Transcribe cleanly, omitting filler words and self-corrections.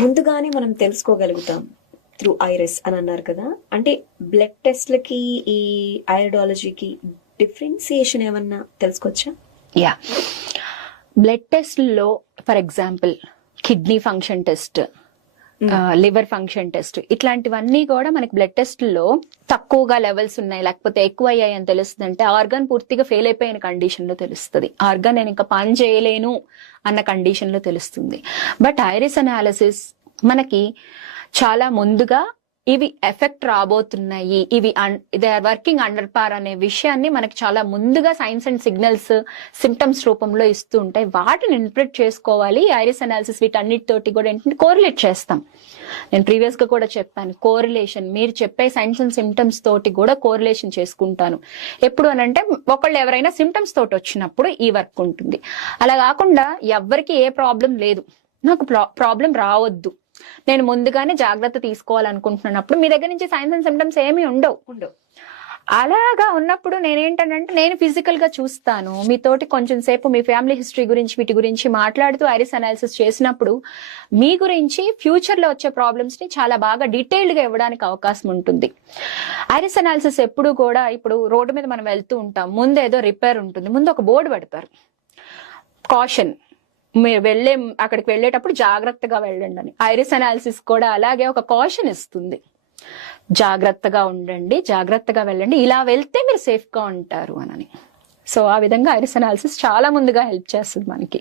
ముందుగానే మనం తెలుసుకోగలుగుతాం through iris అని అన్నారు కదా, అంటే బ్లడ్ టెస్ట్లకి ఈ ఐరిడాలజీకి డిఫరెన్సియేషన్ ఏమన్నా తెలుసుకోవచ్చా? యా, బ్లడ్ టెస్ట్లో for example kidney function test, liver function test, ఇట్లాంటివన్నీ కూడా మనకి బ్లడ్ టెస్ట్ లో తక్కువగా లెవెల్స్ ఉన్నాయి లేకపోతే ఎక్కువ అయ్యాయి అని తెలుస్తుంది. అంటే ఆర్గాన్ పూర్తిగా ఫెయిల్ అయిపోయిన కండిషన్ లో తెలుస్తుంది, ఆర్గాన్ నేను ఇంకా పని చేయలేను అన్న కండిషన్ లో తెలుస్తుంది. బట్ ఐరిస్ అనాలిసిస్ మనకి చాలా ముందుగా ఇవి ఎఫెక్ట్ రాబోతున్నాయి, ఇవి దే ఆర్ వర్కింగ్ అండర్ పార్ అనే విషయాన్ని మనకి చాలా ముందుగా సైన్స్ అండ్ సిగ్నల్స్ సిమ్టమ్స్ రూపంలో ఇస్తూ ఉంటాయి. వాటిని ఇంటర్ప్రిట్ చేసుకోవాలి. ఐరిస్ అనాలిసిస్ వీటన్నిటితోటి కూడా ఏంటంటే కోరిలేట్ చేస్తాం. నేను ప్రీవియస్ గా కూడా చెప్పాను, కోరిలేషన్ మీరు చెప్పే సైన్స్ అండ్ సిమ్టమ్స్ తోటి కూడా కోరిలేషన్ చేసుకుంటాను. ఎప్పుడు అనంటే ఒకళ్ళు ఎవరైనా సిమ్టమ్స్ తోటి వచ్చినప్పుడు ఈ వర్క్ ఉంటుంది. అలా కాకుండా ఎవరికి ఏ ప్రాబ్లం లేదు, నాకు ప్రాబ్లం రావద్దు, నేను ముందుగానే జాగ్రత్త తీసుకోవాలనుకుంటున్నప్పుడు మీ దగ్గర నుంచి సైన్స్ అండ్ సిమ్టమ్స్ ఏమీ ఉండవు. అలాగా ఉన్నప్పుడు నేనేంటనంటే నేను ఫిజికల్ గా చూస్తాను, మీతోటి కొంచెం సేపు మీ ఫ్యామిలీ హిస్టరీ గురించి వీటి గురించి మాట్లాడుతూ ఐరిస్ అనాలిసిస్ చేసినప్పుడు మీ గురించి ఫ్యూచర్ లో వచ్చే ప్రాబ్లమ్స్ ని చాలా బాగా డీటెయిల్డ్ గా ఇవ్వడానికి అవకాశం ఉంటుంది. ఐరిస్ అనాలిసిస్ ఎప్పుడు కూడా, ఇప్పుడు రోడ్డు మీద మనం వెళ్తూ ఉంటాం, ముందు ఏదో రిపేర్ ఉంటుంది, ముందు ఒక బోర్డు పెడతారు, కాషన్, మీరు అక్కడికి వెళ్ళేటప్పుడు జాగ్రత్తగా వెళ్ళండి అని. ఐరిస్ అనాలిసిస్ కూడా అలాగే ఒక కాషన్ ఇస్తుంది, జాగ్రత్తగా ఉండండి, జాగ్రత్తగా వెళ్ళండి, ఇలా వెళ్తే మీరు సేఫ్ గా ఉంటారు అని. సో ఆ విధంగా ఐరిస్ అనాలిసిస్ చాలా ముందుగా హెల్ప్ చేస్తుంది మనకి.